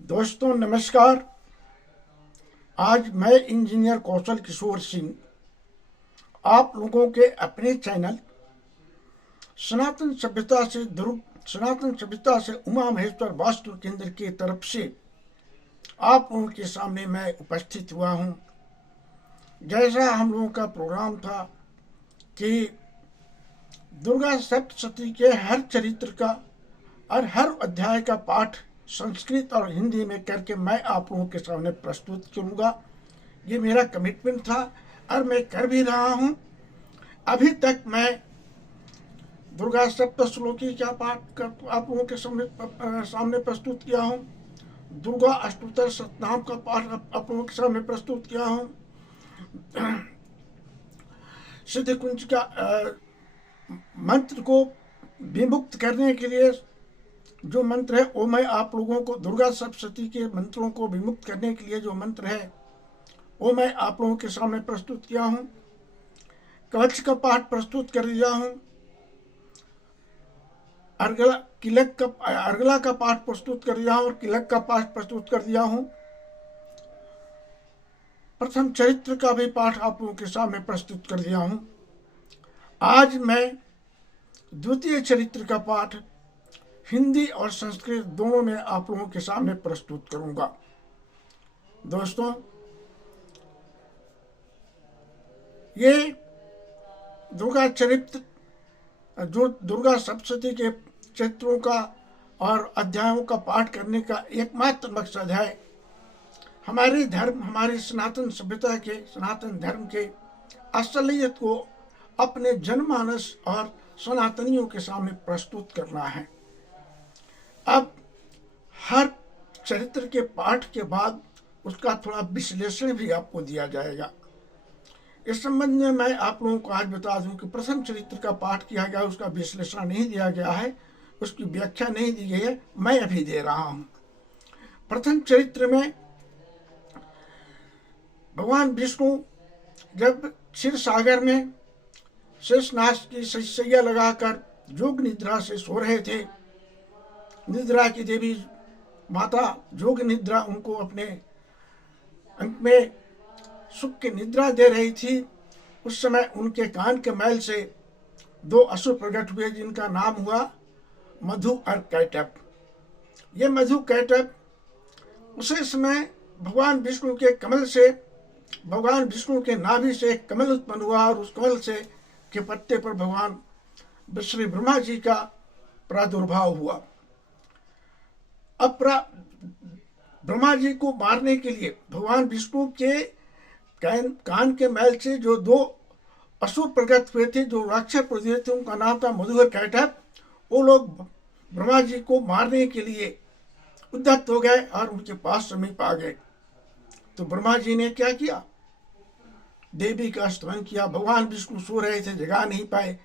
दोस्तों नमस्कार। आज मैं इंजीनियर कौशल किशोर सिंह आप लोगों के अपने चैनल सनातन सभ्यता से उमा महेश्वर वास्तु केंद्र की तरफ से आप लोगों के सामने मैं उपस्थित हुआ हूं। जैसा हम लोगों का प्रोग्राम था कि दुर्गा सप्तशती के हर चरित्र का और हर अध्याय का पाठ संस्कृत और हिंदी में करके मैं आप लोगों के सामने प्रस्तुत करूंगा। ये मेरा कमिटमेंट था और मैं कर भी रहा हूं। अभी तक मैं दुर्गा सप्तश्लोकी का पाठ कर आप लोगों के सामने प्रस्तुत किया हूं। दुर्गा अष्टोत्तर शतनाम का पाठ आप लोगों के सामने प्रस्तुत किया हूं। सिद्ध कुंज का मंत्र को विमुक्त करने के लिए जो मंत्र है वो मैं आप लोगों को दुर्गा सप्तशती के मंत्रों को विमुक्त करने के लिए जो मंत्र है वो मैं आप लोगों के सामने प्रस्तुत किया हूं। कवच का पाठ प्रस्तुत कर दिया हूं। अर्गला का पाठ प्रस्तुत कर दिया हूं और किलक का पाठ प्रस्तुत कर दिया हूं। प्रथम चरित्र का भी पाठ आप लोगों के सामने प्रस्तुत कर दिया हूं। आज मैं द्वितीय चरित्र का पाठ हिंदी और संस्कृत दोनों में आप लोगों के सामने प्रस्तुत करूंगा। दोस्तों, ये दुर्गा चरित्र जो दुर्गा सप्तशती के चरित्रों का और अध्यायों का पाठ करने का एकमात्र मकसद है हमारे धर्म, हमारे सनातन सभ्यता के, सनातन धर्म के असलियत को अपने जनमानस और सनातनियों के सामने प्रस्तुत करना है। अब हर चरित्र के पाठ के बाद उसका थोड़ा विश्लेषण भी आपको दिया जाएगा। इस संबंध में मैं आप लोगों को आज बता दूं कि प्रथम चरित्र का पाठ किया गया, उसका विश्लेषण नहीं दिया गया है, उसकी व्याख्या नहीं दी गई है, मैं अभी दे रहा हूं। प्रथम चरित्र में भगवान विष्णु जब क्षीर सागर में शेषनाग की शैया लगाकर जोग निद्रा से सो रहे थे, निद्रा की देवी माता जोग निद्रा उनको अपने अंक में सुख की निद्रा दे रही थी। उस समय उनके कान के मैल से दो असुर प्रकट हुए जिनका नाम हुआ मधु और कैटभ। ये मधु कैटभ उसी समय भगवान विष्णु के कमल से, भगवान विष्णु के नाभि से कमल उत्पन्न हुआ और उस कमल से के पत्ते पर भगवान श्री ब्रह्मा जी का प्रादुर्भाव हुआ। अब ब्रह्मा जी को मारने के लिए भगवान विष्णु के कान के मैल से जो दो असुर प्रकट हुए थे, जो राक्षस प्रदेश थे, उनका नाम था मधु और कैटभ। वो लोग ब्रह्मा जी को मारने के लिए उद्यत हो गए और उनके पास समीप आ गए। तो ब्रह्मा जी ने क्या किया? देवी का स्तवन किया। भगवान विष्णु सो रहे थे, जगा नहीं पाए,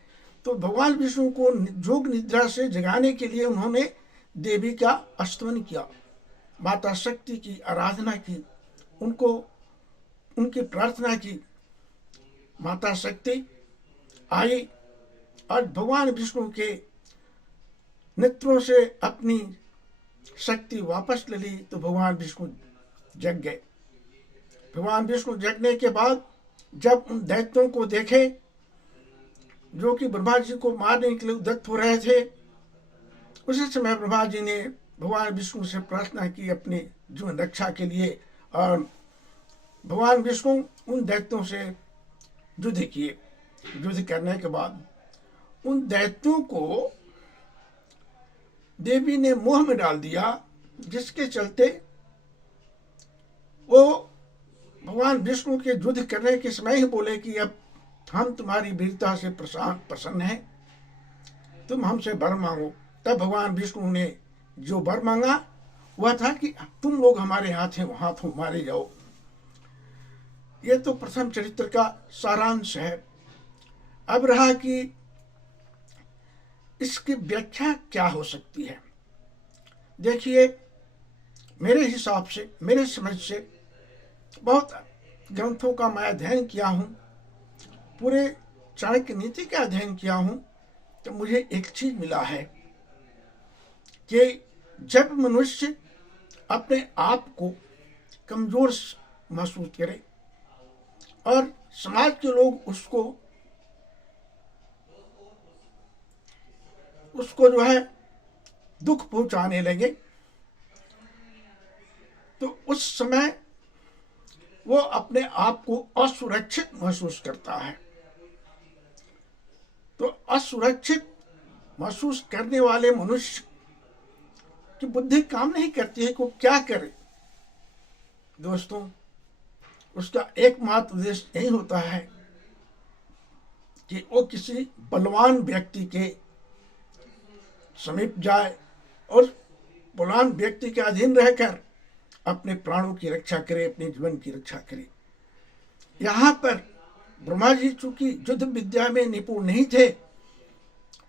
तो भगवान विष्णु को जोग निद्रा से जगाने के लिए उन्होंने देवी का स्तवन किया, माता शक्ति की आराधना की, उनको उनकी प्रार्थना की। माता शक्ति आई और भगवान विष्णु के नेत्रों से अपनी शक्ति वापस ले ली, तो भगवान विष्णु जग गए। भगवान विष्णु जगने के बाद जब उन दैत्यों को देखे जो कि ब्रह्मा जी को मारने के लिए उद्यत हो रहे थे, उसी समय ब्रह्मा जी ने भगवान विष्णु से प्रार्थना की अपने जीवन रक्षा के लिए, और भगवान विष्णु उन दैत्यों से युद्ध किए। युद्ध करने के बाद उन दैत्यों को देवी ने मोह में डाल दिया, जिसके चलते वो भगवान विष्णु के युद्ध करने के समय ही बोले कि अब हम तुम्हारी वीरता से प्रसन्न हैं, तुम हमसे वर मांगो। तब भगवान विष्णु ने जो वर मांगा वह था कि तुम लोग हमारे हाथों मारे जाओ। ये तो प्रथम चरित्र का सारांश है। अब रहा कि इसकी व्याख्या क्या हो सकती है। देखिए, मेरे हिसाब से, मेरे समझ से, बहुत ग्रंथों का मैं अध्ययन किया हूं, पूरे चाणक्य नीति का अध्ययन किया हूं, तो मुझे एक चीज मिला है कि जब मनुष्य अपने आप को कमजोर महसूस करे और समाज के लोग उसको जो है दुख पहुंचाने लगे, तो उस समय वो अपने आप को असुरक्षित महसूस करता है। तो असुरक्षित महसूस करने वाले मनुष्य की बुद्धि काम नहीं करती है कि वो क्या करे। दोस्तों, उसका एकमात्र उद्देश्य यही होता है कि वो किसी बलवान व्यक्ति के समीप जाए और बलवान व्यक्ति के अधीन रहकर अपने प्राणों की रक्षा करे, अपने जीवन की रक्षा करे। यहाँ पर ब्रह्मा जी चूंकि युद्ध विद्या में निपुण नहीं थे,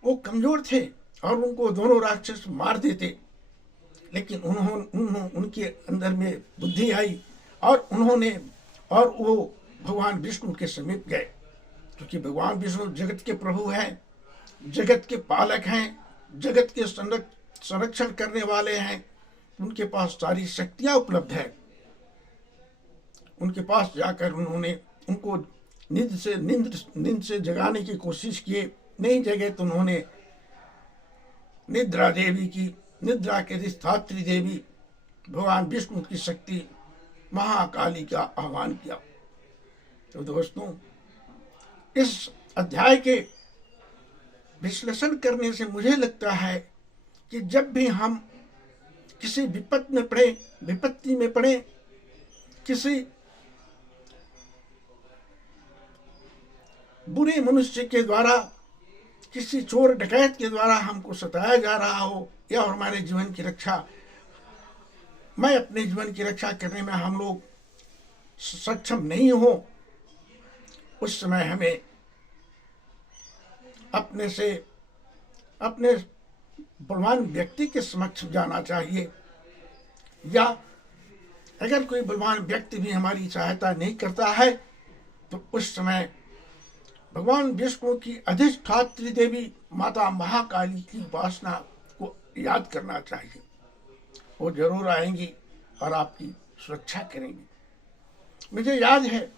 वो कमजोर थे और उनको दोनों राक्षस मार देते, लेकिन उनके अंदर में बुद्धि आई और वो भगवान विष्णु के समीप गए, क्योंकि भगवान विष्णु जगत के प्रभु हैं, जगत के पालक हैं, जगत के संरक्षण करने वाले हैं। उनके पास सारी शक्तियां उपलब्ध है। उनके पास जाकर उन्होंने उनको नींद से जगाने की कोशिश किए, नहीं जगे तो उन्होंने निद्रा देवी की, निद्रा के अधिष्ठात्री देवी भगवान विष्णु की शक्ति महाकाली का आह्वान किया। तो दोस्तों, इस अध्याय के विश्लेषण करने से मुझे लगता है कि जब भी हम किसी विपत्ति में पड़े, किसी बुरे मनुष्य के द्वारा, किसी चोर डकैत के द्वारा हमको सताया जा रहा हो, या हमारे जीवन की रक्षा, मैं अपने जीवन की रक्षा करने में हम लोग सक्षम नहीं हो, उस समय हमें अपने बलवान व्यक्ति के समक्ष जाना चाहिए, या अगर कोई बलवान व्यक्ति भी हमारी सहायता नहीं करता है तो उस समय भगवान विष्णु की अधिष्ठात्री देवी माता महाकाली की उपासना को याद करना चाहिए। वो जरूर आएंगी और आपकी सुरक्षा करेंगी। मुझे याद है,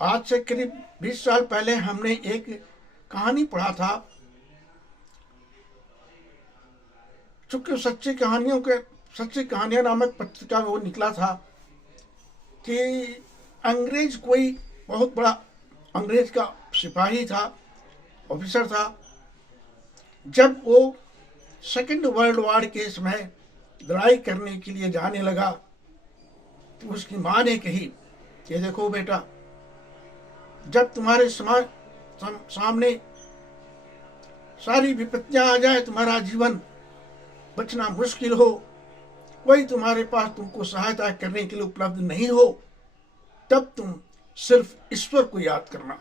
आज से करीब 20 साल पहले हमने एक कहानी पढ़ा था, चूंकि सच्ची कहानियां नामक पत्रिका में वो निकला था कि अंग्रेज, कोई बहुत बड़ा अंग्रेज का सिपाही था, ऑफिसर था, जब वो सेकेंड वर्ल्ड वॉर के समय लड़ाई करने के लिए जाने लगा, तो उसकी माँ ने कही कि देखो बेटा, जब तुम्हारे सामने सारी विपत्तियां आ जाए, तुम्हारा जीवन बचना मुश्किल हो, कोई तुम्हारे पास तुमको सहायता करने के लिए उपलब्ध नहीं हो, तब तुम सिर्फ ईश्वर को याद करना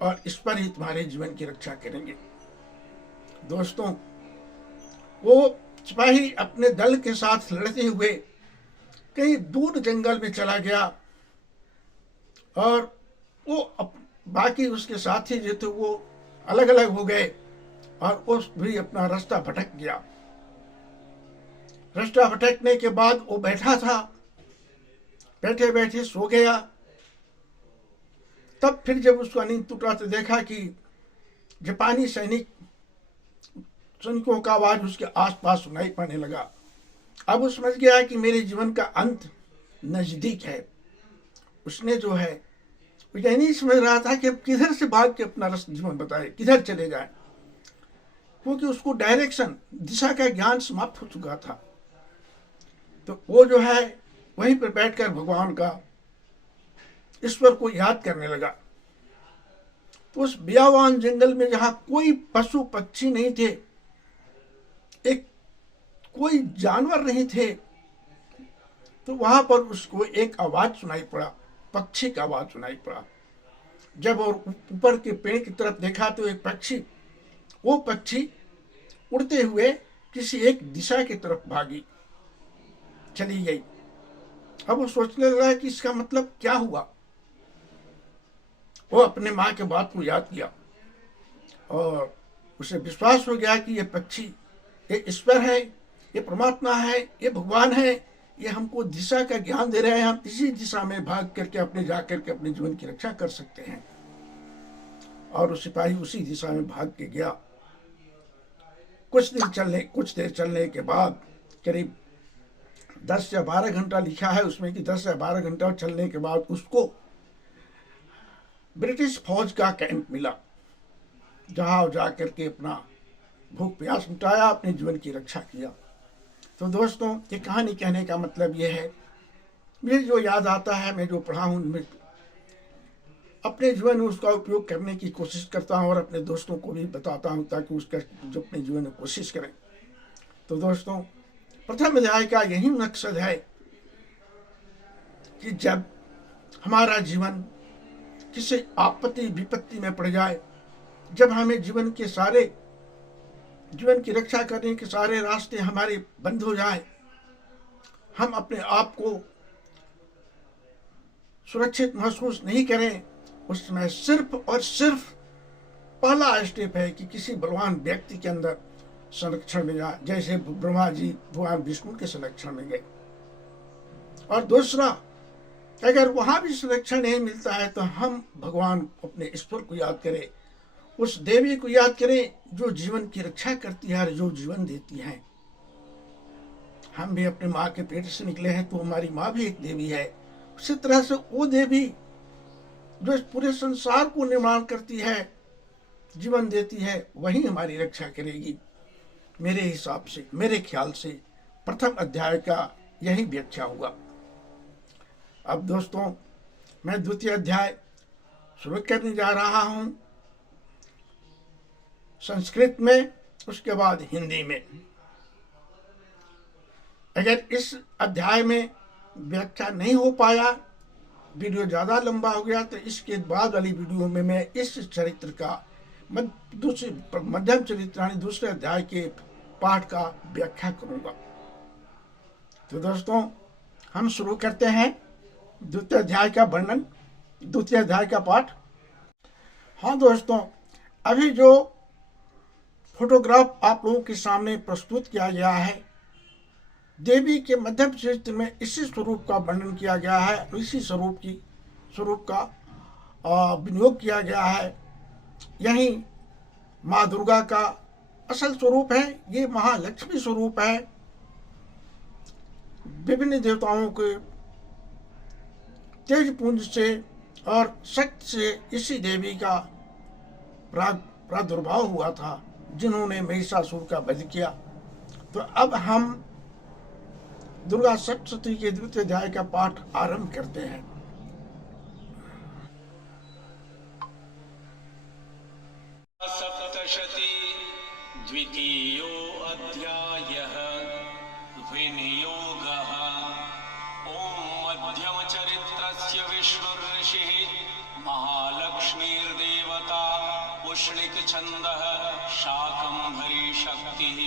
और ईश्वर ही तुम्हारे जीवन की रक्षा करेंगे। दोस्तों, वो सिपाही अपने दल के साथ लड़ते हुए कहीं दूर जंगल में चला गया और वो बाकी उसके साथी जो थे वो अलग अलग हो गए और वो भी अपना रास्ता भटक गया। रास्ता भटकने के बाद वो बैठा था, बैठे बैठे सो गया। तब फिर जब उसका नींद टूटा तो देखा कि जापानी सैनिकों का आवाज उसके आसपास सुनाई पड़ने लगा। अब वो समझ गया कि मेरे जीवन का अंत नजदीक है। उसने जो है यही नहीं समझ रहा था कि किधर से भाग के अपना जीवन बताए, किधर चले जाए, क्योंकि उसको डायरेक्शन, दिशा का ज्ञान समाप्त हो चुका था। तो वो जो है वहीं पर बैठकर भगवान का, ईश्वर को याद करने लगा। तो उस बियावान जंगल में जहां कोई पशु पक्षी नहीं थे, कोई जानवर नहीं थे, तो वहां पर उसको एक आवाज सुनाई पड़ा, पक्षी का आवाज सुनाई पड़ा। जब और ऊपर के पेड़ की तरफ देखा तो एक पक्षी, वो पक्षी उड़ते हुए किसी एक दिशा की तरफ भागी चली गई। अब वो सोचने लगा कि इसका मतलब क्या हुआ। वो अपने माँ के बात को याद किया और उसे विश्वास हो गया कि ये पक्षी ये ईश्वर है, ये परमात्मा है, ये भगवान है, ये हमको दिशा का ज्ञान दे रहे हैं। हम इसी दिशा में भाग करके अपने जा करके अपने जीवन की रक्षा कर सकते हैं। और वो सिपाही उसी दिशा में भाग के गया। कुछ देर चलने के बाद, करीब 10 या 12 घंटा लिखा है उसमें कि 10 या 12 घंटा चलने के बाद उसको ब्रिटिश फौज का कैंप मिला, जहां जाकर के अपना भूख प्यास मिटाया, अपने जीवन की रक्षा किया। तो दोस्तों, ये कहानी कहने का मतलब ये है, मुझे जो याद आता है, मैं जो पढ़ा हूँ, मैं अपने जीवन में उसका उपयोग करने की कोशिश करता हूँ और अपने दोस्तों को भी बताता हूँ ताकि उसका जो अपने जीवन में कोशिश करें। तो दोस्तों, प्रथम अध्याय का यही मकसद है कि जब हमारा जीवन किसी आपत्ति विपत्ति में पड़ जाए, जब हमें जीवन की रक्षा करने के सारे रास्ते हमारे बंद हो जाए, हम अपने आप को सुरक्षित महसूस नहीं करें, उस समय सिर्फ और सिर्फ पहला स्टेप है कि किसी बलवान व्यक्ति के अंदर संरक्षण में जाए, जैसे ब्रह्मा जी भगवान विष्णु के संरक्षण में गए। और दूसरा, अगर वहां भी संरक्षण नहीं मिलता है तो हम भगवान अपने ईश्वर को याद करें, उस देवी को याद करें जो जीवन की रक्षा करती है और जो जीवन देती है। हम भी अपने माँ के पेट से निकले हैं तो हमारी माँ भी एक देवी है। उसी तरह से वो देवी जो इस पूरे संसार को निर्माण करती है, जीवन देती है, वही हमारी रक्षा करेगी। मेरे हिसाब से, मेरे ख्याल से प्रथम अध्याय का यही व्याख्या हुआ। अब दोस्तों, मैं द्वितीय अध्याय शुरू करने जा रहा हूं संस्कृत में, उसके बाद हिंदी में। अगर इस अध्याय में व्याख्या नहीं हो पाया, वीडियो ज़्यादा लंबा हो गया, तो इसके बाद वाली वीडियो में मैं इस चरित्र का मध्यम चरित्र यानी दूसरे अध्याय के पाठ का व्याख्या करूंगा। तो दोस्तों, हम शुरू करते हैं द्वितीय अध्याय का वर्णन, द्वितीय अध्याय का पाठ। हाँ दोस्तों, अभी जो फोटोग्राफ आप लोगों के सामने प्रस्तुत किया गया है, देवी के मध्यम चरित्र में इसी स्वरूप का वर्णन किया गया है, इसी स्वरूप का विनियोग किया गया है। यही माँ दुर्गा का असल स्वरूप है, ये महालक्ष्मी स्वरूप है। विभिन्न देवताओं के तेज पुंज से और शक्ति से इसी देवी का प्रादुर्भाव हुआ था, जिन्होंने महिषासुर का वध किया। तो अब हम दुर्गा सप्तशती के द्वितीय अध्याय का पाठ आरंभ करते हैं। सप्तशती द्वितीयो अध्यायः विनियोगः। ओम मध्यम चरित्रस्य विष्णुर्षिः महालक्ष्मीर्देवता पुष्णिक छन्दः शाकम्भरी शक्तिः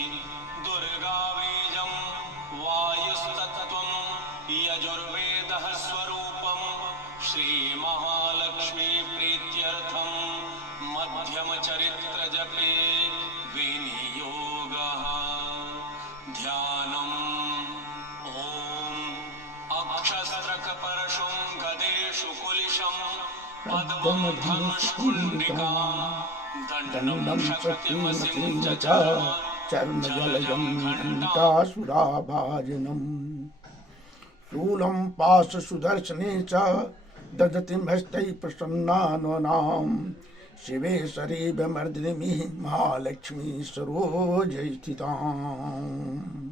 दुर्गा बीजं वायुस्तत्त्वं यजुर्वेदः स्वरूपं श्रीमहालक्ष्मी प्रीत्यर्थं मध्यम चरित्र जपे विनियोगः। ध्यानम् ओम अक्षस्त्रकपर्शुं गदेषु कुलिशं पद्मं धनुष्कुण्डिकां दण्डं शक्तिमसिं च चर्मजलजं घण्टासुराभाजनम् शूलं पाशसुदर्शने च ददतिं हस्तैः प्रसन्नाननां शिवे शरीरमर्दिनी महालक्ष्मी सरोजे स्थिताम्।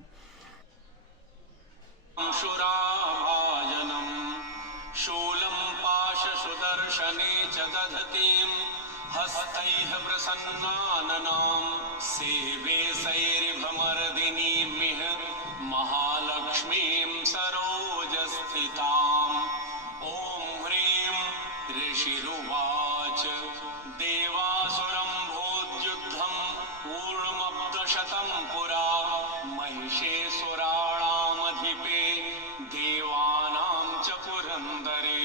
शुराभाजनं शूलं पाशसुदर्शने च दधतीं हस्तैः प्रसन्नाननां सेवे शैर्भमर्दिनीमिह महालक्ष्मीं सरोजस्थिताम्। ॐ ह्रीं ऋषिरुवाच देवासुरं भूद्युद्धं ऊर्ध्वमब्धशतं पुरा महिषेसुराणामधिपे देवानां च पुरन्दरे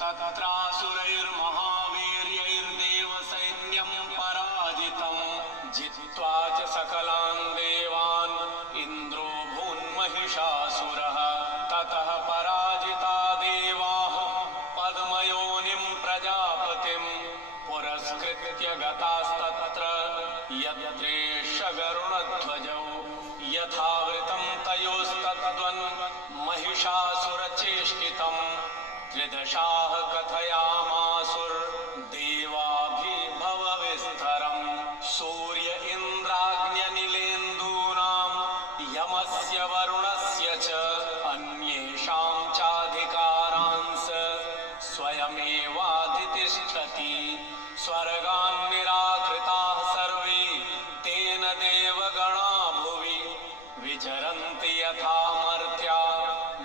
तत्रासुरैर्महावीर्यैर्देवसैन्यं पराजितं जित्वा च सकलान् देवान् इन्द्रो महिषासुरचेष्टितम् त्रिदशाः कथयामासुर्देवाभिभवविस्तरम् सूर्य इन्द्राग्न्यनिलेन्दूनां यमस्य वरुणस्य च अन्येषां चाधिकारांस स्वयमेवाधितिष्ठति स्वर्गान् निराकृताः सर्वे तेन देवगणा भुवि विचरन्ति यथा मर्त्या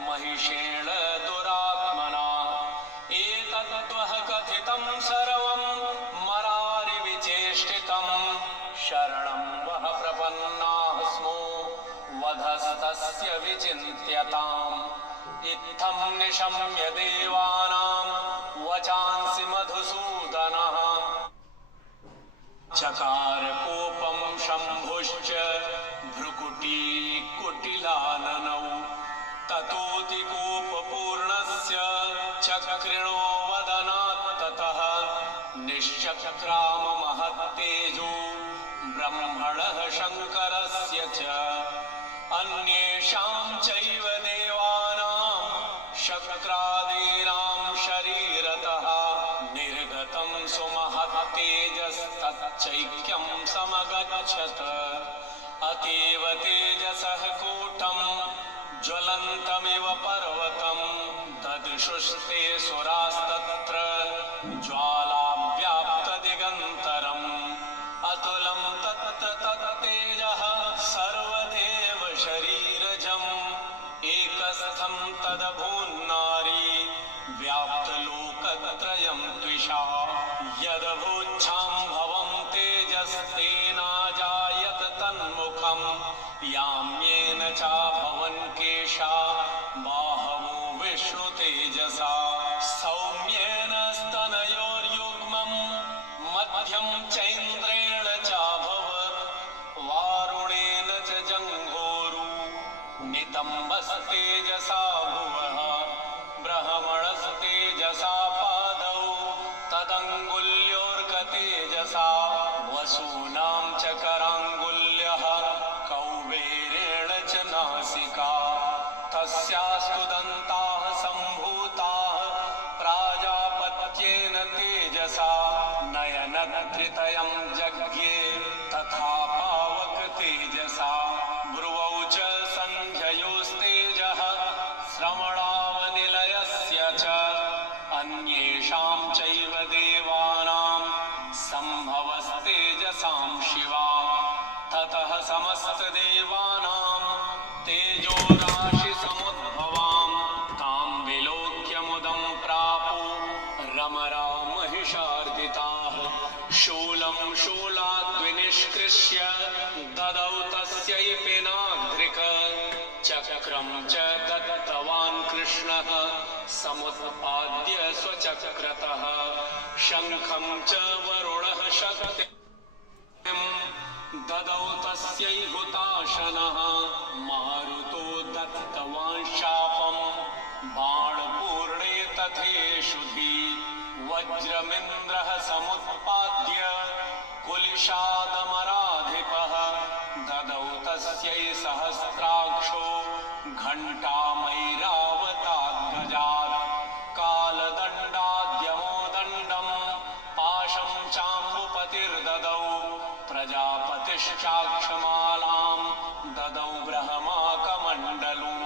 महिषेण दुरात्मना एतद्वः कथितं सर्वं मरारिविचेष्टितं शरणं वः प्रपन्नाः स्मो वधस्तस्य विचिन्त्यताम् इत्थं निशम्य देवानां वचांसि मधुसूदनः चकार कोपं शम्भुश्च भ्रुकुटीकुटिलाननौ ततोऽतिकोपपूर्णस्य चक्रिणो वदनात् ततः निश्चक्राम महत्तेजो ब्रह्मणः शङ्करस्य च अन्येषां चैव देवानां शक्रादीनां शरीरतः निर्गतं सुमहत्तेजस्तच्चैक्यं समगच्छत् अतीव तेजसः कूटं ज्वलन्तमिव पर्वतं ददृशुस्ते सुरास्तत्र ज्वालाव्याप्तदिगन्तरम् अतुलं तत्र तत्तेजः सर्वदेव शरीरजम् एकस्थं तदभून्नारी व्याप्तलोकत्रयं द्विषा यदभूच्छाम्भवं तेजस्तेनाजायत तन्मुखं याम्येन चाभवन् केशा बाहवो विष्णुतेजसा सौम्येन स्तनयोर्युग्मं मध्यं चैन्द्रेण चाभवत् वारुणेन च जङ्घोरु नितम्बस्तेजसा भुवः ब्रह्मणस्तेजसा पादौ तदङ्गुल्योर्कतेजसा वसूनां च कराङ्गुल्यः कौबेरेण च नासिका तस्यास्तु दन्ताः सम्भूताः प्राजापत्येन तेजसा नयनत्रितयं जज्ञे तथा पावक तेजसा भ्रुवौ च सन्ध्ययोस्तेजः श्रमणावनिलयस्य च अन्येषां चैव देवानां सम्भवस्तेजसां शिवा ततः समस्तदेवानां तेजोराशिसमुद्भवां तां विलोक्य मुदं प्रापो रमरा महिषार्दिताः शूलं शूलाद्विनिष्कृष्य ददौ तस्यै पिनाग्ध्रिक चक्रं च दत्तवान् कृष्णः समुत्पाद्य स्वचक्रतः शङ्खं च वरुणः शक्तिं ददौ तस्यै हुताशनः मारुतो दत्तवान् शापं बाणपूर्णे तथेषुधि वज्रमिन्द्रः समुत्पाद्य कुलिशादमराधिपः ददौ तस्यै सहस्राक्षो घण्टामैरावताद्गजात् कालदण्डाद्यमोदण्डं पाशं चाम्बुपतिर्ददौ प्रजापतिश्चाक्षमालां ददौ ब्रह्माकमण्डलुं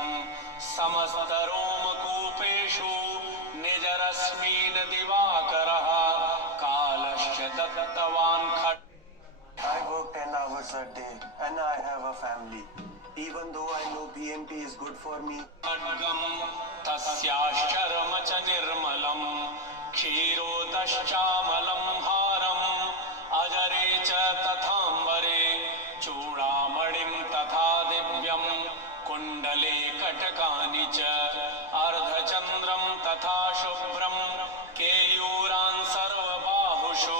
समस्तरोमकूपेषु निजरश्मीन् दिवाकरः कालश्च दत्तवान् खड्गम् I work 10 hours a day and I have a family. Even though I know PMP is good for me, तस्याश्चर्म च निर्मलं क्षीरोदश्चामलं हारम् अजरे च तथाम्बरे चूडामणिं तथा दिव्यं कुण्डले कटकानि च अर्धचन्द्रं तथा शुभ्रं केयूरान् सर्वबाहुषु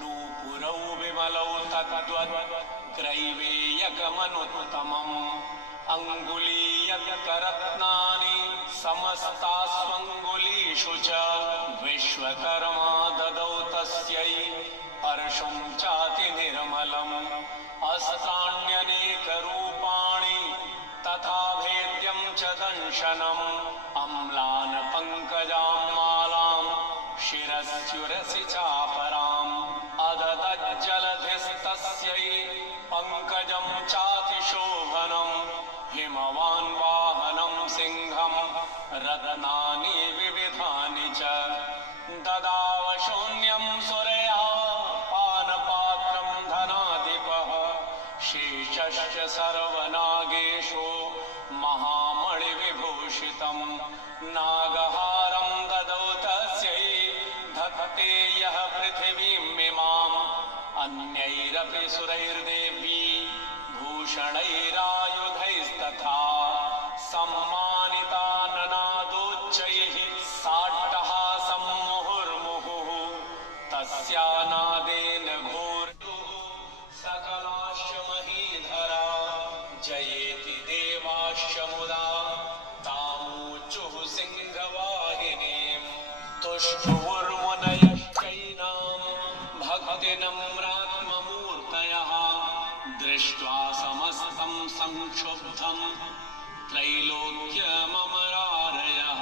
नूपुरौ विमलौ तद्वद् ग्रैवेयकमनुत्तमम् अङ्गुलीयकरत्नानि समस्तास्वङ्गुलीषु च विश्वकर्मा ददौ तस्यै परशुं चातिनिर्मलम् अस्त्राण्यनेकरूपाणि तथा भेद्यं च दंशनम् अम्लान पङ्कजां मालां शिरस्युरसि चापराम् अददज्जलधिस्तस्यै पङ्कजं चातिशोभनम् हिमवान् वाहनं सिंहं रत्नानि विविधानि च ददाव शून्यं सुरया पानपात्रं धनाधिपः शेषश्च सर्वनागेषु महामणिविभूषितं नागहारं ददौ तस्यै धत्ते यः पृथिवीमिमाम् अन्यैरपि सुरैर्देवी भूषणैरायुधैस्तथा सम्मानिता ननादोच्चैः साट्टहासं मुहुर्मुहुः तस्या नादेन घोर्युः सकलाश्च महीधरा जयेति देवाश्च मुदा तामूचुः सिंहवाहिनीम् तुष्टुर्मुनयश्चैनां भक्तिनम्रात्ममूर्तयः दृष्ट्वा समस्तं संक्षुब्धं त्रैलोक्यममरारयः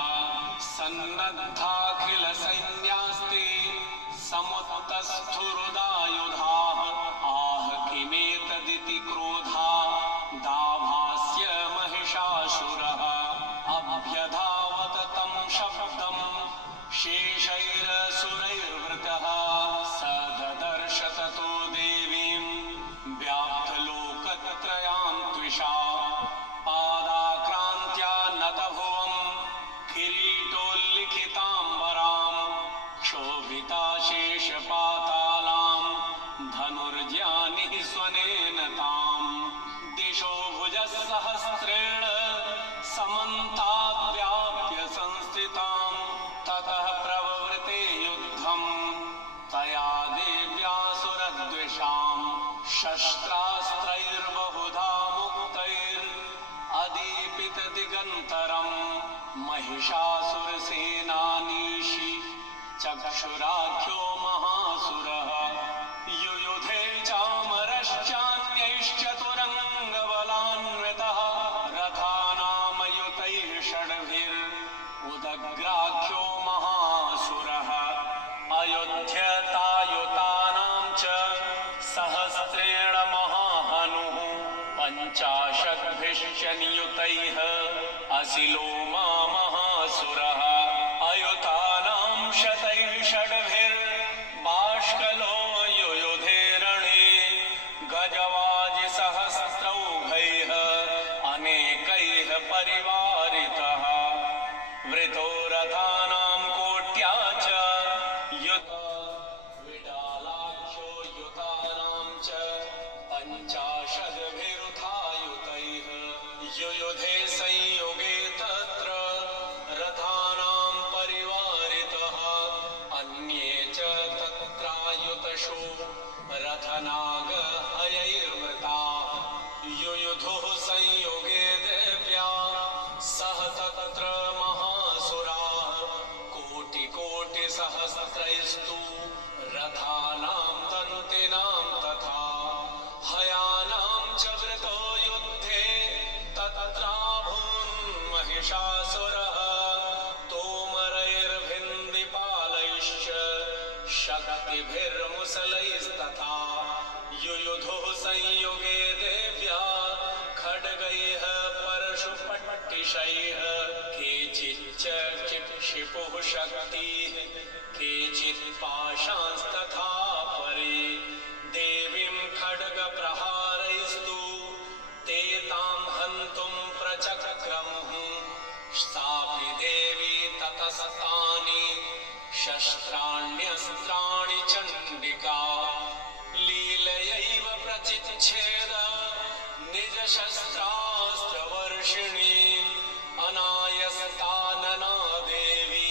सन्नद्धाखिलसैन्यास्ते समुत्तस्थुरुदायुधाः आह किमेतदिति क्रोधा दाभास्य महिषासुरः अभ्यधावत तं शब्दं शेषैरसुरैर्वृतः स ददर्श ततो देवीं व्याप्तलोकत्रयां त्विषा पादाक्रान्त्या नतभुवं किरीटोल्लिखिताम्बरां क्षोभिताशेषपातालां धनुर्ज्ञानिः स्वनेन ताम् दिशो भुजसहस्रेण समन्ताद्व्याप्य संस्थितां ततः प्रववृते युद्धं तया देव्यासुरद्विषां शस्त्रास्त्रैर्बहुधा मुक्तैरदीपितदिगन्तरं महिषासुरसेनानीषि चक्षुराख्यो महासुरः युयुधे चामरश्चान्यैश्चतुरङ्गबलान्वितः रथानामयुतैः षड्भिरुदग्राख्यो महासुरः अयोध्यतायुतानां च सहस्रेण महाहनुः पञ्चाशद्भिश्च नियुतैः असिलोमा महासुरः अयुतानां शतैः षड्भिर्बाष्कलो युयुधे रणे गजवाजिसहस्रौघैः अनेकैः परिवारितः वृतो रथानां कोट्या च विडालाख्यो युतानां च पञ्चाशद्भिरुथायुतैः युयुधे संयुगे तत्र रथानां परिवारितः अन्ये च तत्रायुतशो रथनागहयैर्वृताः युयुधुः संयुगे देव्या सह तत्र महासुराः कोटिकोटिसहस्रैस्तु रथानां तन्तिनां तथा हयानां च वृतो युद्धे तत्राभून्महिषासुरः तोमरैर्भिन्दिपालैश्च शक्तिभिर्मुसलैस्तथा युयुधुः संयुगे देव्या खड्गैः परशुपट्टिशैः केचिच्च चिक्षिपुः शक्तिः केचित् पाशांस्तथा परे देवीं खड्गप्रहारैस्तु ते तां हन्तुं प्रचक्रमुः सापि देवी ततस्तानि शस्त्राण्यस्त्राणि चण्डिका लीलयैव प्रचिच्छेद निजशस्त्रास्त्रवर्षिणी अनायस्तानना देवी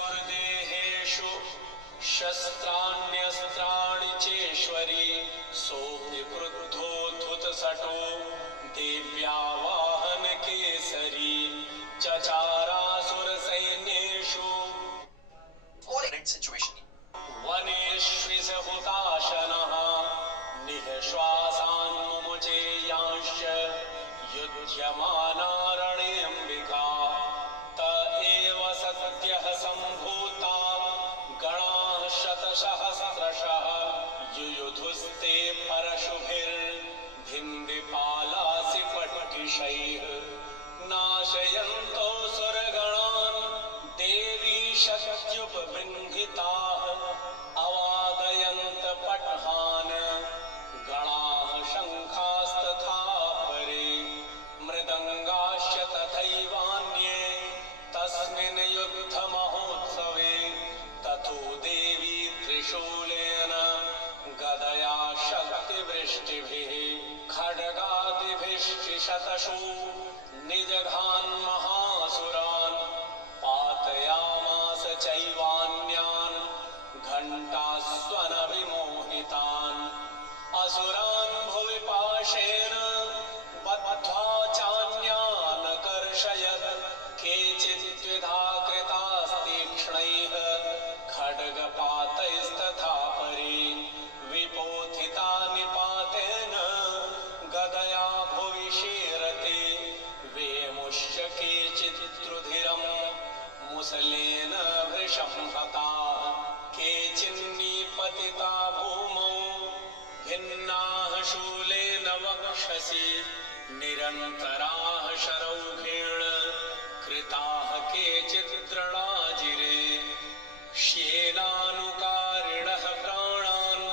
मुमोचासुरदेहेषु शस्त्राण्यस्त्राणि चेश्वरी सोऽपि क्रुद्धोत्थुतसटो देव्या वाहन केसरी चचारासुरसैन्येषु situation. वनेष्विष हुताशनः निःश्वासान् मुमुचे यांश्च ह्यमानारणेऽम्बिका त एव सत्यः सम्भूता गणाः शतसहस्रशः युयुधुस्ते परशुभिर्भिन्दिपालासि पट्टिशैः नाशयन्तो सुरगणान् देवी शक्त्युपबृंहिताः अवादयन्त पट्हान् गणाः शङ्खास्तथा परे मृदङ्गाश्च तथैवान्ये तस्मिन् युद्धमहोत्सवे ततो देवी त्रिशूलेन गदया शक्तिवृष्टिभिः खड्गादिभिश्च शतशू निजघान् महासुरान् पातयामास चैवान्यान् घण्टास्वनविमोहितान् असुरान् भुवि पाशेन बद्ध्वा चान्यान् कर्षयत् केचिद्विधा कृतास्तीक्ष्णैः खड्गपातैस्तथा परे विपोथिता निपातेन गदया भुवि शेरते वेमुश्च केचिद्रुधिरम् मुसलेन वृषं हताः केचिन्नीपतिता भूमौ भिन्नाः शूलेन वक्षसि निरन्तराः शरौघेण कृताः केचित् तृणाजिरे श्येनानुकारिणः प्राणान्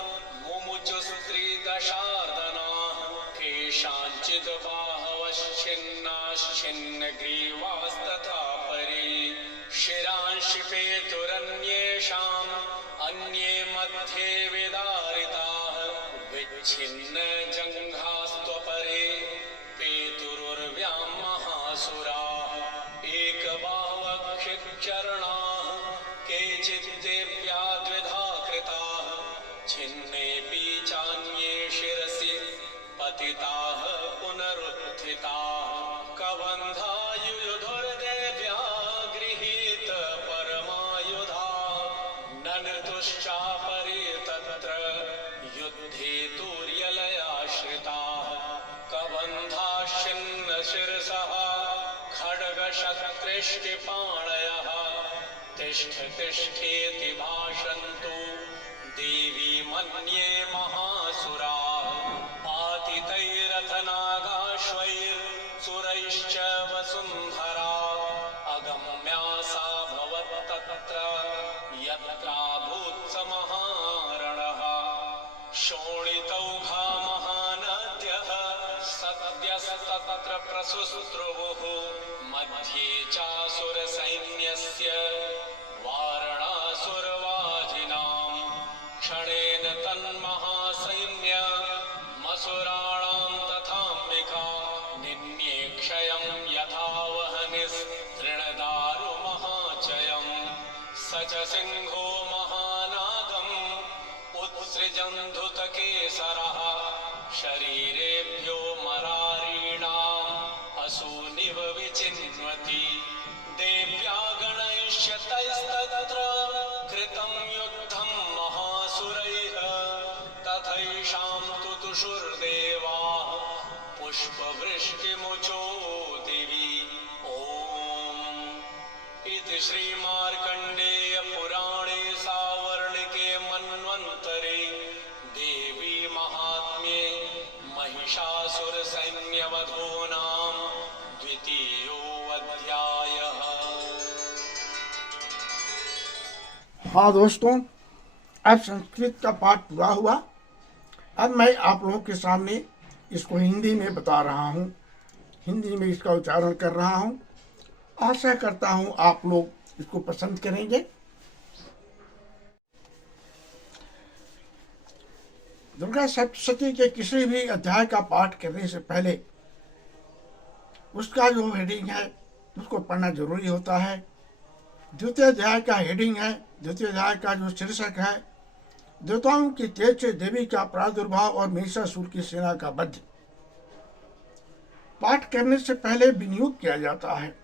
मुमुचुस्त्रिदशार्दनाः केषाञ्चित् बाहवश्छिन्नाश्छिन्नग्रीवास्तथा परे शिरांशिपेतुरन्येषाम् अन्ये मध्ये विदारिताः विच्छिन्नजङ्घास्त्वपरे पेतुरुर्व्यां महासुराः एकबाहवक्षिचरणाः केचिद्देव्या द्विधा कृताः छिन्नेऽपि चान्ये शिरसि पतिताः पुनरुत्थिताः कबन्धायुयुधुर्देव्या गृहीत परमायुधा न नृतुश्चापरे तत्र युद्धे तुर्यलयाश्रिताः कबन्धाश्चिन्न शिरसः खड्गशस्त्रिष्टिपाणयः तिष्ठ तिष्ठेति भाषन्तु देवी मन्ये महासुराः पातितैरथनागाश्वैर्सुरैश्च वसुन्धरा अगम्या सा भवत्तत्र यत्राभूत्स महारणः शोणितौघा महानद्यः सद्यस्तत्र प्रसुस्रुवुः मध्ये चासुरसैन्यस्य वारणासुरवाजिनाम् क्षणेन तन्महासैन्यमसुराणां तथाम्बिका निन्ये क्षयं यथा वह्निस्तृणदारुमहाचयम् स च सिंहो महानागम् उत्सृजन्धुतकेसरः शरीरेभ्यो मरारीणाम् असूनिव विचिन्वति देव्या गणैश्च तैस्तत्र कृतं युद्धं महासुरैः तथैषां तुतुषुर्देवाः पुष्पवृष्टिमुचो दिवि ॐ इति श्रीमार्कण्डेय पुराणे सावर्णिके मन्वन्तरे देवी महात्म्ये महिषासुरसैन्यवधो नाम द्वितीयोऽध्यायः। हाँ दोस्तों, अब संस्कृत का पाठ पूरा हुआ। अब मैं आप लोगों के सामने इसको हिंदी में बता रहा हूँ, हिंदी में इसका उच्चारण कर रहा हूँ। आशा करता हूँ आप लोग इसको पसंद करेंगे। दुर्गा सप्तशती के किसी भी अध्याय का पाठ करने से पहले उसका जो हेडिंग है उसको पढ़ना जरूरी होता है। द्वितीय अध्याय का हेडिंग है, द्वितीय अध्याय का जो शीर्षक है, देवताओं की तेज से देवी का प्रादुर्भाव और महिषासुर की सेना का वध। पाठ करने से पहले विनियोग किया जाता है।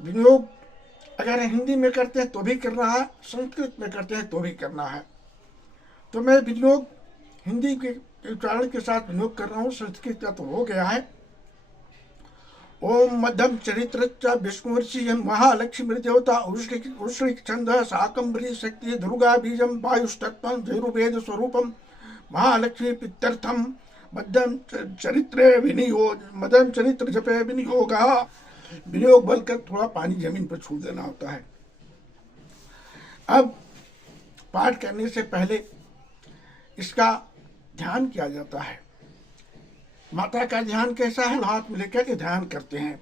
विनियोग अगर हिंदी में करते हैं तो भी करना है, संस्कृत में करते हैं तो भी करना है। तो मैं विनियोग हिंदी के उच्चारण के साथ विनियोग कर रहा हूँ। संस्कृत का तो हो गया है, ओम मध्यम चरित्र विष्णुर्षि महालक्ष्मी देवता उष्णिक छंद शाकंभरी शक्ति दुर्गा बीजम वायुस्तत्व जयुर्वेद स्वरूपम महालक्ष्मी पित्यर्थम मध्यम चरित्र जपे विनियोग। विनियोग बोलकर थोड़ा पानी जमीन पर छू देना होता है। अब पाठ करने से पहले इसका ध्यान किया जाता है। माता का ध्यान कैसा है? हाथ में लेकर के ध्यान करते हैं।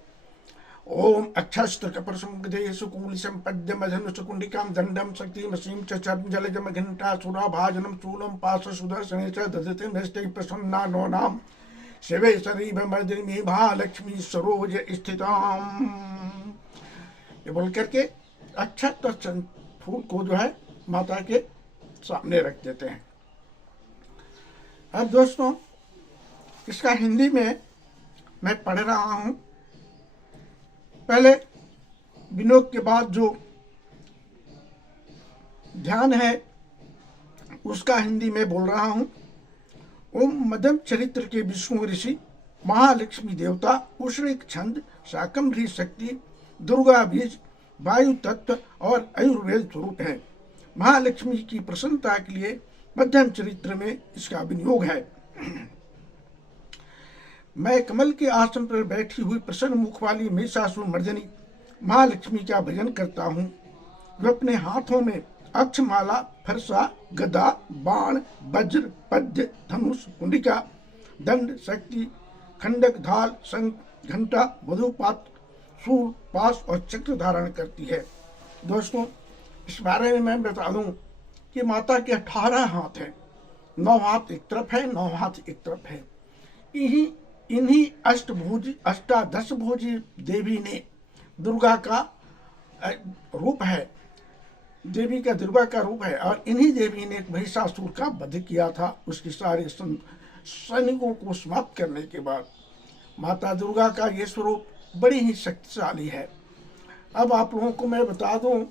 ओम अक्षस्त्र कपरसुमुदे सुकूल संपद्य मधनु सुकुंडिकाम दंडम शक्ति मसीम चम जलजम घंटा सुरा भाजनम चूलम पास सुदर्शने च दधते नष्टे प्रसन्ना नो नाम शिवे शरीर मर्दिनी महालक्ष्मी सरोज स्थिताम। ये बोल करके अक्षत फूल को जो है माता के सामने रख देते हैं। अब दोस्तों, इसका हिंदी में मैं पढ़ रहा हूं। पहले विनोद के बाद जो ध्यान है उसका हिंदी में बोल रहा हूं। ओम मध्यम चरित्र के विष्णु ऋषि महालक्ष्मी देवता उष्णिक छंद शाकंभरी शक्ति दुर्गा बीज वायु तत्व और आयुर्वेद स्वरूप है। महालक्ष्मी की प्रसन्नता के लिए मध्यम चरित्र में इसका विनियोग है। मैं कमल के आसन पर बैठी हुई प्रसन्न मुख वाली महिषासुर मर्दिनी महालक्ष्मी का भजन करता हूँ, जो अपने हाथों में अक्षमाला, फरसा, गदा, बाण, वज्र, पद्य, धनुष, कुंडिका, दंड, शक्ति, खंडक, ढाल, शंख, घंटा, मधुपात, सूल, पास और चक्र धारण करती है। दोस्तों, इस बारे में मैं बता दूं कि माता के 18 हाथ हैं। 9 हाथ एक तरफ है, 9 हाथ एक तरफ है। इन्हीं अष्टादशभुजी देवी ने दुर्गा का रूप है, देवी का दुर्गा का रूप है। और इन्हीं देवी ने एक महिषासुर का वध किया था। उसके सारे सैनिकों को समाप्त करने के बाद माता दुर्गा का ये स्वरूप बड़ी ही शक्तिशाली है। अब आप लोगों को मैं बता दूं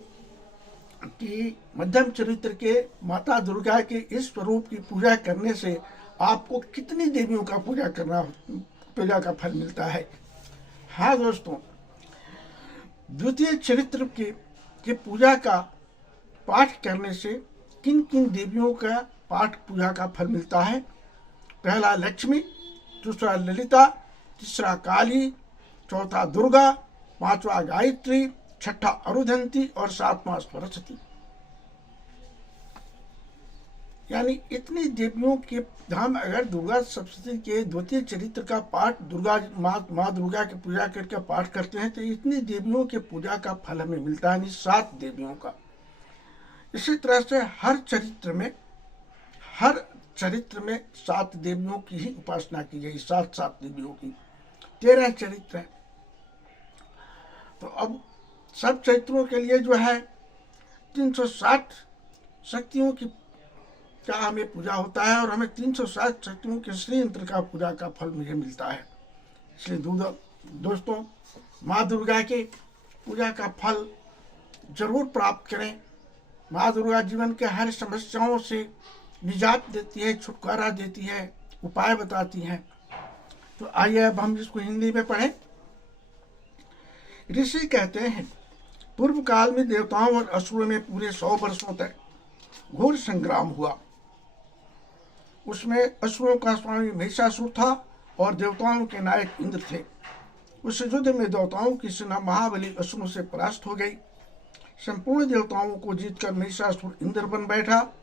कि मध्यम चरित्र के माता दुर्गा के इस स्वरूप की पूजा करने से आपको कितनी देवियों का पूजा का फल मिलता है। हाँ दोस्तों, द्वितीय चरित्र के पूजा का पाठ करने से किन किन देवियों का पाठ पूजा का फल मिलता है? पहला लक्ष्मी, दूसरा ललिता, तीसरा काली, चौथा दुर्गा, पांचवा गायत्री, छठा अरुधंती और सातवां सरस्वती। यानी इतनी देवियों के धाम अगर दुर्गा सप्तशती के द्वितीय चरित्र का पाठ माँ दुर्गा की पूजा करके पाठ करते हैं तो इतनी देवियों के पूजा का फल हमें मिलता है, यानी 7 देवियों का। इसी तरह से हर चरित्र में 7 देवियों की ही उपासना की गई, 7 देवियों की। 13 चरित्र है। तो अब सब चरित्रों के लिए जो है 360 शक्तियों की का हमें पूजा होता है और हमें 360 शक्तियों के श्री यंत्र का पूजा का फल मुझे मिलता है। इसलिए दोस्तों, माँ दुर्गा के पूजा का फल जरूर प्राप्त करें। माँ दुर्गा जीवन के हर समस्याओं से निजात देती है, छुटकारा देती है, उपाय बताती हैं। तो आइए अब हम इसको हिंदी में पढ़ें। ऋषि कहते हैं, पूर्व काल में देवताओं और असुरों में पूरे 100 वर्षों तक घोर संग्राम हुआ। उसमें असुरों का स्वामी महिषासुर था और देवताओं के नायक इंद्र थे। उस युद्ध में देवताओं की सेना महाबली असुरों से परास्त हो गई। संपूर्ण देवताओं को जीतकर महिषासुर इंद्र बन बैठा।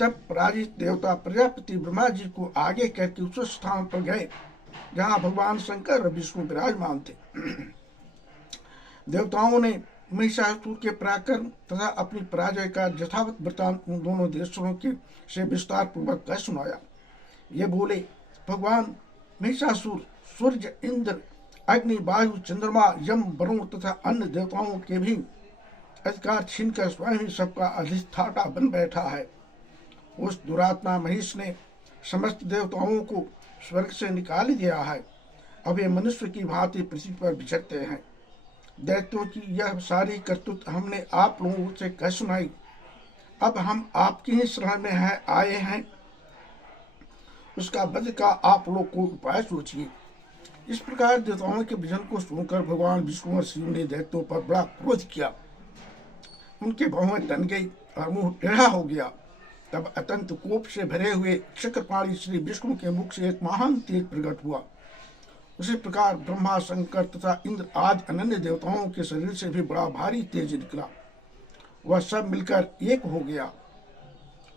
तब पराजित देवता प्रजापति ब्रह्मा जी को आगे करके उस स्थान पर गए जहाँ भगवान शंकर और विष्णु विराजमान थे। देवताओं ने महिषासुर के पराक्रम तथा अपनी पराजय का यथावत वृत्तांत उन दोनों देशों के से विस्तार पूर्वक कह सुनाया। ये बोले, भगवान महिषासुर सूर्य, इंद्र, अग्नि, वायु, चंद्रमा, यम, वरुण तथा अन्य देवताओं के भी अधिकार छीनकर स्वयं सबका अधिष्ठाता बन बैठा है। उस दुरात्मा महिष ने समस्त देवताओं को स्वर्ग से निकाल दिया है। अब ये मनुष्य की भांति पृथ्वी पर विचरते हैं। दैत्यों की यह सारी करतूत हमने आप लोगों से कह सुनाई। अब हम आपकी ही शरण में आए हैं। उसका वध का आप लोग को उपाय सोचिए। इस प्रकार देवताओं के वचन को सुनकर भगवान विष्णु और शिव ने दैत्यों पर बड़ा क्रोध किया। उनके भौहें तन गई और मुंह टेढ़ा हो गया। तब अत्यंत कोप से भरे हुए चक्रपाणी श्री विष्णु के मुख से एक महान तेज प्रकट हुआ। उसी प्रकार ब्रह्मा, शंकर तथा इंद्र आदि अनन्य देवताओं के शरीर से भी बड़ा भारी तेज निकला। वह सब मिलकर एक हो गया।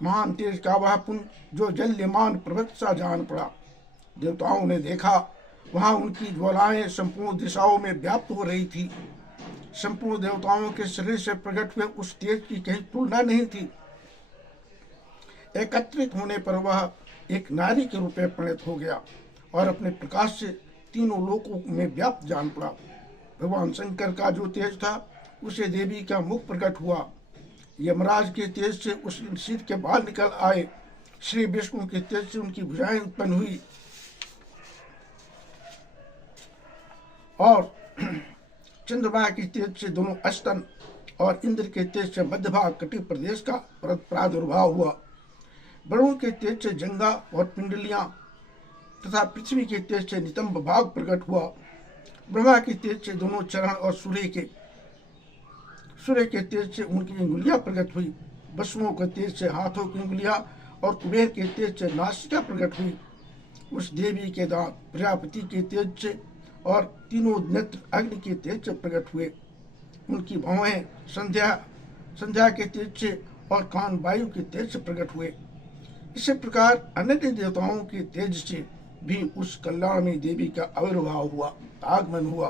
महान तेज का वह पुंज जो जल्यमान पर्वत सा जान पड़ा। देवताओं ने देखा, वहां उनकी ज्वालाएं संपूर्ण दिशाओं में व्याप्त हो रही थी। संपूर्ण देवताओं के शरीर से प्रकट हुए उस तेज की कहीं तुलना नहीं थी। एकत्रित होने पर वह एक नारी के रूप में परिणत हो गया और अपने प्रकाश से तीनों लोकों में व्याप्त जान पड़ा। भगवान शंकर का जो तेज था उसे देवी का मुख प्रकट हुआ। यमराज के तेज से उस सिर के बाल निकल आए। श्री विष्णु के तेज से उनकी भुजाएं उत्पन्न हुई और चंद्रमा की तेज से दोनों स्तन और इंद्र के तेज से मध्य भाग कटि प्रदेश का प्रादुर्भाव हुआ। वरुण के तेज से जंगा और पिंडलियां तथा पृथ्वी के तेज से नितंब भाग प्रकट हुआ। ब्रह्मा के तेज से दोनों चरण और सूर्य के तेज से उनकी अंगुलियां प्रकट हुई। वसुओं के तेज से हाथों की अंगुलियां और कुबेर के तेज से नासिका प्रकट हुई। उस देवी के दांत प्रजापति के तेज से और तीनों नेत्र अग्नि के तेज से प्रकट हुए। उनकी भौहें संध्या के तेज से और कान वायु के तेज से प्रकट हुए। इसी प्रकार अन्य देवताओं के तेज से भी उस कल्याणी देवी का आविर्भाव हुआ, आगमन हुआ।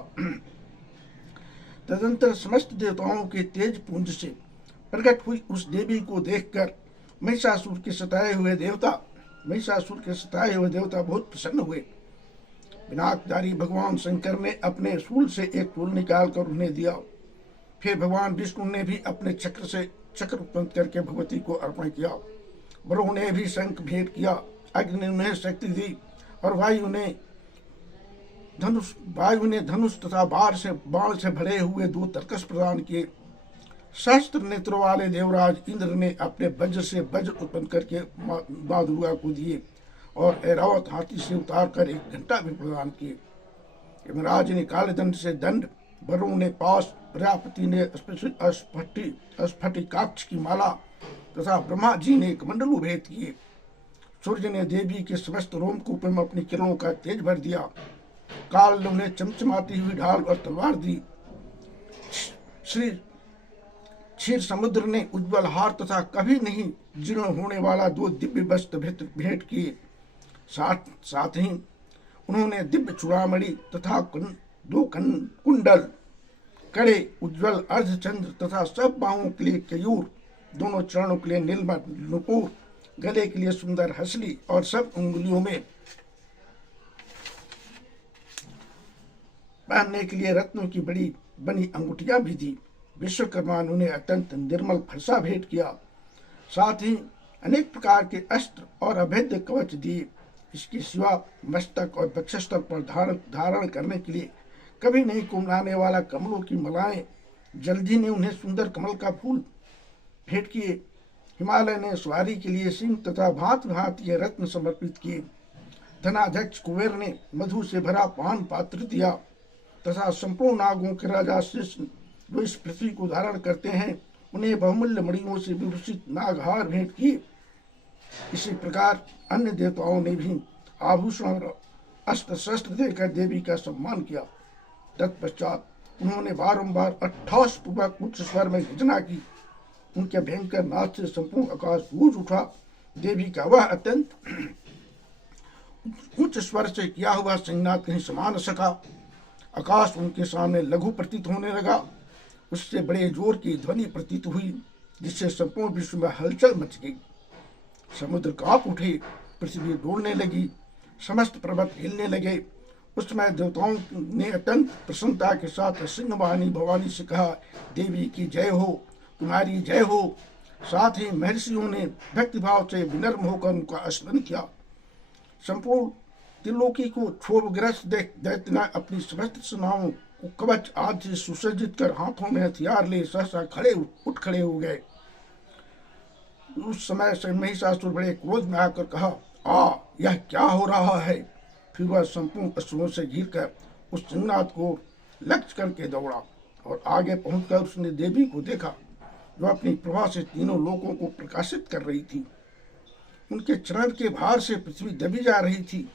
तदंतर समस्त देवताओं के तेज पुंज से प्रकट हुई उस देवी को देखकर महिषासुर के सताए हुए देवता बहुत प्रसन्न हुए। विनाशकारी भगवान शंकर ने अपने शूल से एक फूल निकालकर उन्हें दिया। फिर भगवान विष्णु ने भी अपने चक्र से चक्र उत्पन्न करके भगवती को अर्पण किया। वरुण ने भी शंख भेंट किया। अग्नि ने उन्हें शक्ति दी और वायु ने धनुष तथा बाण से भरे हुए 2 तरकस प्रदान किए। सहस्त्र नेत्रों वाले देवराज इंद्र ने अपने वज्र से वज्र उत्पन्न करके माँ दुर्गा को दिए और ऐरावत हाथी से उतार कर 1 घंटा भी प्रदान किए। यमराज ने कालदंड से दंड, वरुण ने पास, प्रजापति ने स्फटिकाक्ष की माला तथा ब्रह्मा जी ने कमंडलू भेंट किए। सूर्य ने देवी के समस्त रोमकूप में अपनी किरणों का तेज भर दिया। काल ने उन्हें चमचमाती हुई ढाल और तलवार दी। श्री क्षीर समुद्र ने उज्ज्वल हार तथा कभी नहीं जीर्ण होने वाला 2 दिव्य वस्त्र भेंट किए। साथ ही उन्होंने दिव्य चूड़ामणि तथा 2 कुंडल, कड़े, उज्ज्वल अर्धचंद्र तथा सब बाहों के लिए केयूर, दोनों चरणों के लिए नीलमणि नुपुर, गले के लिए सुंदर हसली और सब उंगलियों में पहनने के लिए रत्नों की बड़ी बनी अंगूठियां भी दी। विश्वकर्मा ने उन्हें अत्यंत निर्मल फरसा भेंट किया। साथ ही अनेक प्रकार के अस्त्र और अभेद्य कवच दिए। इसके सिवा मस्तक और वक्षस्थल पर धारण करने के लिए कभी नहीं कुमलाने वाला कमलों की मालाएं, जल्दी ने उन्हें सुंदर कमल का फूल भेंट किए। हिमालय ने सवारी के लिए सिंह तथा भांति भांति के रत्न समर्पित किए। धनाध्यक्ष कुबेर ने मधु से भरा पान पात्र दिया तथा संपूर्ण नागों के राजा शेष जो इस पृथ्वी को धारण करते हैं उन्हें बहुमूल्य मणियों से विभूषित नागहार भेंट किए। इसी प्रकार अन्य देवताओं ने भी आभूषण और अस्त्र शस्त्र देकर देवी का सम्मान किया। तत्पश्चात उन्होंने बारंबार 28 पूर्वक उच्च स्वर में गर्जना की। उनके भयंकर नाद से संपूर्ण आकाश गूंज उठा। देवी का वह अत्यंत उच्च स्वर से किया हुआ संज्ञात कहीं समा न सका। आकाश उनके सामने लघु प्रतीत होने लगा। उससे बड़े जोर की ध्वनि प्रतीत हुई जिससे संपूर्ण विश्व में हलचल मच गई। समुद्र कांप उठे, पृथ्वी डोलने लगी, समस्त पर्वत हिलने लगे। उस समय देवताओं ने अत्यंत प्रसन्नता के साथ सिंहवाहिनी भवानी से कहा, देवी की जय हो, तुम्हारी जय हो। साथ ही महर्षियों ने भक्तिभाव से विनम्र होकर उनका स्मरण किया। संपूर्ण त्रिलोकी को क्षोभग्रस्त दैत्य ने अपनी समस्त सेनाओं को कवच आदि से सुसज्जित कर हाथों में हथियार ले सहसा खड़े हो गए। उस समय से महिषासुर बड़े क्रोध में आकर कहा, यह क्या हो रहा है? फिर वह संपूर्ण असुरों से घिर कर उस सिंहनाथ को लक्ष्य करके दौड़ा और आगे पहुंचकर उसने देवी को देखा जो अपनी प्रभा से तीनों लोगों को प्रकाशित कर रही थी। उनके चरण के भार से पृथ्वी दबी जा रही थी,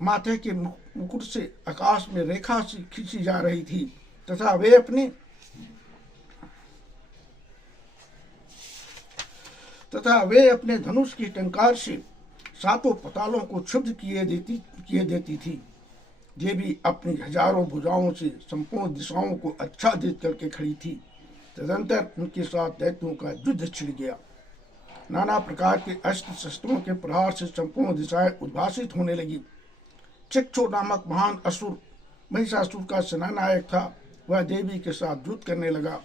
माथे के मुकुट से आकाश में रेखा सी खींची जा रही थी तथा वे अपने धनुष की टंकार से सातों पतालों को क्षुब्ध किए देती थी। देवी अपनी हजारों भुजाओं से संपूर्ण दिशाओं को आच्छादित करके खड़ी थी। तदंतर उनके साथ दैत्यों का युद्ध छिड़ गया। नाना प्रकार के अस्त्र शस्त्रों के प्रहार से संपूर्ण दिशाएं उद्भासित होने लगी। चिक्षु नामक महान असुर महिषासुर का सेनानायक था, वह देवी के साथ युद्ध करने लगा।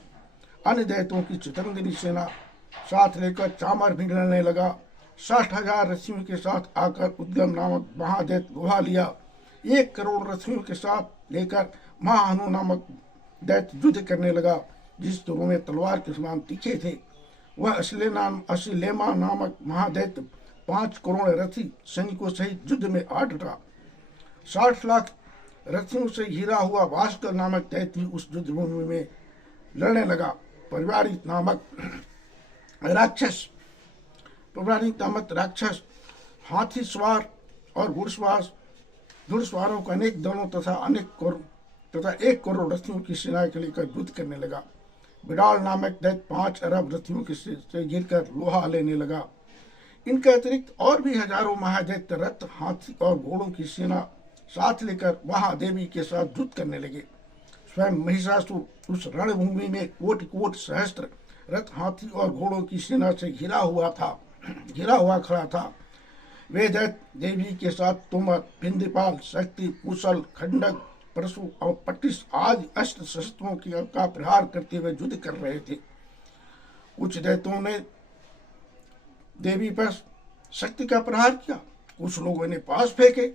अन्य दैत्यों की चितरंगिनी सेना साथ लेकर चामर भी लड़ने लगा। 60,000 रथियों के साथ आकर उद्गम नामक महादैत्य गुहा लिया। 1 करोड़ रथियों के साथ लेकर महाहनु नामक दैत्य युद्ध करने लगा, जिस दोनों में तलवार के समान तीखे थे। वह अश्लेमा नामक महादैत्य 5 करोड़ रथी सैनिकों सहित युद्ध में आ डटा। 60 लाख रथियों से घिरा हुआ भास्कर नामक दैत्य उस युद्ध भूमि में लड़ने लगा। परिवारिक नामक राक्षस हाथी सवार और घुड़सवारों को अनेक दलों तथा 1 करोड़ रथियों की सेना के लेकर युद्ध करने लगा। बिडाल नामक दैत्य 5 अरब रथियों से घिरकर लोहा लेने लगा। इनके अतिरिक्त और भी हजारों महादैत्य रथ, हाथी और घोड़ों की सेना साथ लेकर महादेवी के साथ युद्ध करने लगे। स्वयं महिषासुर उस रणभूमि में कोटि सहस्त्र रथ, हाथी और घोड़ों की सेना से घिरा हुआ खड़ा था। वे दैत्य देवी के साथ तोमर, पिंदीपाल, शक्ति, कुशल, खंडक, परशु और पट्टिस आदि अस्त्र शस्त्रों का प्रहार करते हुए युद्ध कर रहे थे। कुछ दैत्यों ने देवी पर शक्ति का प्रहार किया, कुछ लोगों ने पास फेंके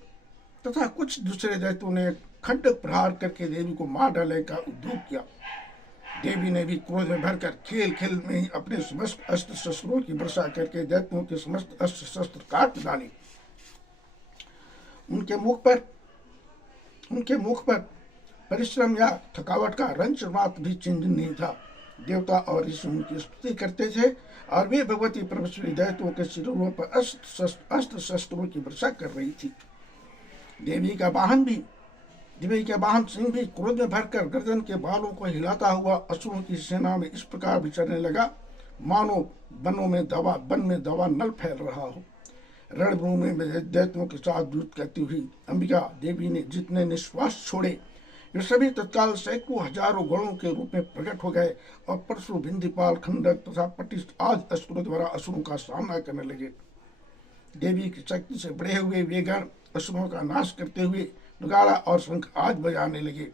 तथा कुछ दूसरे दैत्यों ने खंडक प्रहार करके देवी को मार डालने का उद्योग किया। देवी ने भी क्रोध में भरकर खेल में ही अपने समस्त अस्त्र शस्त्रों की वर्षा करके दैत्यों के समस्त अस्त्र शस्त्र काट डाले। उनके मुख पर परिश्रम या थकावट का रंच मात्र भी चिन्ह नहीं था। देवता और ऋषि उनकी स्तुति करते थे और वे भगवती परमेश्वरी दैत्यों के शरीरों पर अस्त्र शस्त्रों की वर्षा कर रही थी। देवी का वाहन सिंह भी क्रोध में भरकर गर्दन के बालों को हिलाता हुआ असुरों की सेना में इस प्रकार विचरने लगा, मानो वन में दवा नल फैल रहा हो। रणभूमि में दैत्यों के साथ युद्ध करती हुई अंबिका देवी ने जितने निश्वास छोड़े वे सभी तत्काल सैकड़ों हजारों गणों के रूप में प्रकट हो गए और परशु, भिंदीपाल, खंडक तथा पटिष्ठ आदि अस्त्रों द्वारा असुरों का सामना करने लगे। देवी की शक्ति से बढ़े हुए वे गण असुरों का नाश करते हुए नगाड़ा और शंख आदि बजाने लगे।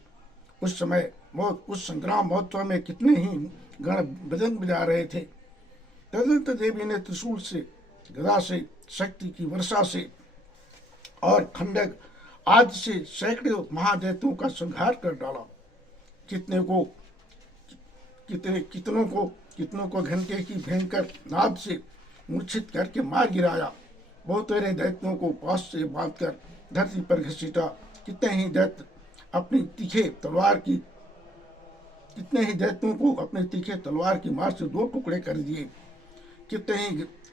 उस संग्राम महोत्सव में कितने ही गण मृदंग बजा रहे थे। तदनंतर देवी ने त्रिशूल से, गदा से, शक्ति की वर्षा से और खंडक आदि से सैकड़ों महादैत्यों का संहार कर डाला। कितनों को घंटे की भयंकर नाद से मूर्छित करके मार गिराया। बहुतेरे दैत्यों को पास से बांधकर धरती पर घसीटा। कितने ही दैत्यों को अपनी तीखे तलवार की मार से 2 टुकड़े कर दिए।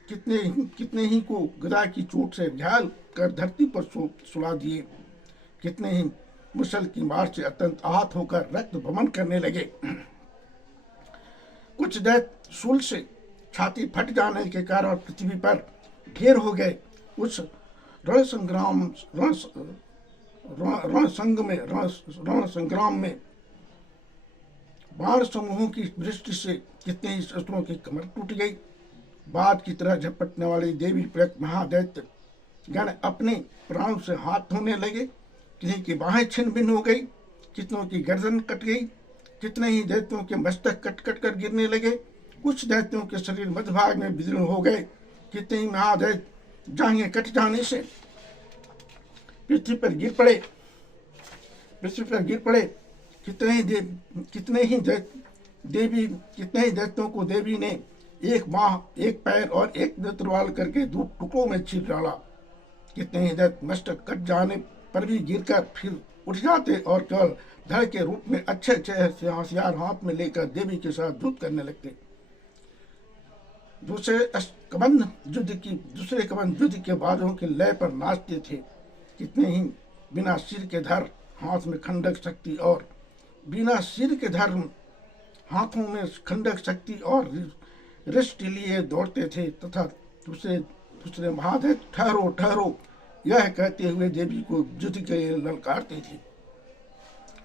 कितने ही को गदा की चोट से घायल कर धरती पर सुला दिए। कितने ही मुसल की मार से अत्यंत आहत होकर रक्त भमन करने लगे। कुछ दैत्य शूल से छाती फट जाने के कारण पृथ्वी पर ढेर हो गए। उस रण संग्राम में बाण समूहों की दृष्टि से कितने ही शस्त्रों की कमर टूट गई। बात की तरह झपटने वाली देवी प्रयत महादैत्य गण अपने प्राणों से हाथ धोने लगे। किसी की बाहें छिन्न भिन्न हो गई, कितनों की गर्दन कट गई, कितने ही दैत्यों के मस्तक कट कर गिरने लगे। कुछ दैत्यों के शरीर मध्यभाग में विदीर्ण हो गए। कितने ही महादैत्य जांघें कट जाने से पृथ्वी पर गिर पड़े। कितने ही दैत्यों को देवी ने एक बाह, एक पैर और एक नेत्रवाल करके 2 टुकड़ों में चीर डाला। कितने ही दैत्य मस्तक कट जाने पर भी गिरकर फिर उठ जाते और केवल धड़ के रूप में अच्छे अच्छे हथियार हाथ में लेकर देवी के साथ युद्ध करने लगते। दूसरे कबंध युद्ध के बाजों के लय पर नाचते थे। कितने ही बिना सिर के धर हाथ में खंडक शक्ति और बिना सिर के धर हाथों में खंडक शक्ति और रिष्ट लिए दौड़ते थे तथा दूसरे महादेव ठहरो ठहरो यह कहते हुए देवी को युद्ध के लिए ललकारते थे।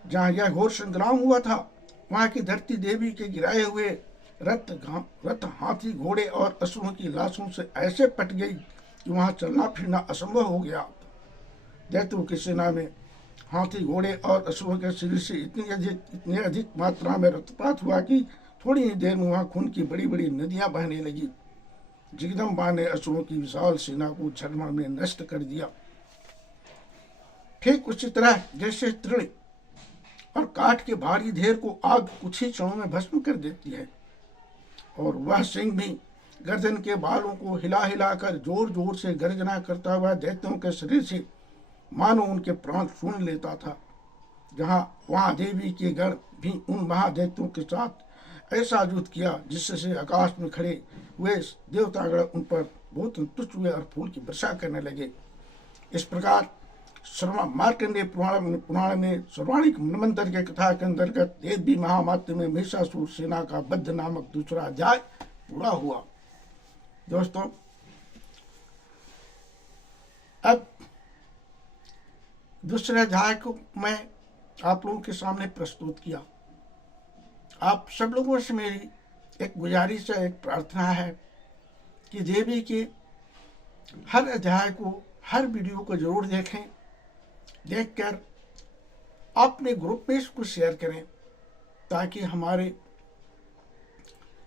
जहाँ यह घोर संग्राम हुआ था वहाँ की धरती देवी के गिराए हुए रथ हाथी घोड़े और असुरों की लाशों से ऐसे पट गई कि वहाँ चलना फिरना असंभव हो गया। दैत्यों की सेना में हाथी घोड़े और असुरों के शरीर से इतनी अधिक मात्रा में रक्तपात हुआ कि थोड़ी ही देर में वहाँ खून की बड़ी बड़ी नदियां बहने लगी। जगदम्बा ने असुरों की विशाल सेना को क्षण में नष्ट कर दिया। ठीक उसी तरह जैसे तृण और काठ के भारी ढेर को आग कुछ ही क्षणों में भस्म कर देती है, और वह सिंह भी गर्दन के बालों को हिला हिलाकर जोर जोर से गर्जना करता हुआ दैत्यों के शरीर से मानो उनके प्राण सूंघ लेता था। वहां देवी के गण भी उन महादैत्यों के साथ ऐसा युद्ध किया जिससे आकाश में खड़े हुए देवतागण उन पर बहुत तुष्ट हुए और फूल की वर्षा करने लगे। इस प्रकार मार्कंडेय पुराण में सर्वाणिक मनवंतर के कथा के अंतर्गत देवी महामात्य में महिषासुर सेना का बद्ध नामक दूसरा अध्याय पूरा हुआ। दोस्तों, अब दूसरे अध्याय को मैं आप लोगों के सामने प्रस्तुत किया। आप सब लोगों से मेरी एक गुजारिश है, एक प्रार्थना है कि देवी के हर अध्याय को, हर वीडियो को जरूर देखें। देखकर अपने ग्रुप में इसको शेयर करें ताकि हमारे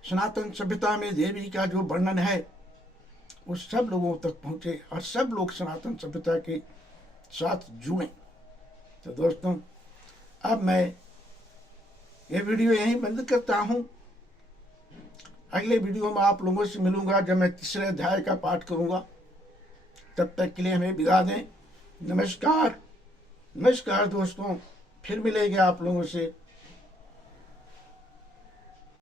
सनातन सभ्यता में देवी का जो वर्णन है वो सब लोगों तक पहुंचे और सब लोग सनातन सभ्यता के साथ जुड़ें। तो दोस्तों, अब मैं ये वीडियो यहीं बंद करता हूं। अगले वीडियो में आप लोगों से मिलूंगा जब मैं तीसरे अध्याय का पाठ करूंगा। तब तक के लिए हमें विदा दें। नमस्कार दोस्तों, फिर मिलेंगे आप लोगों से।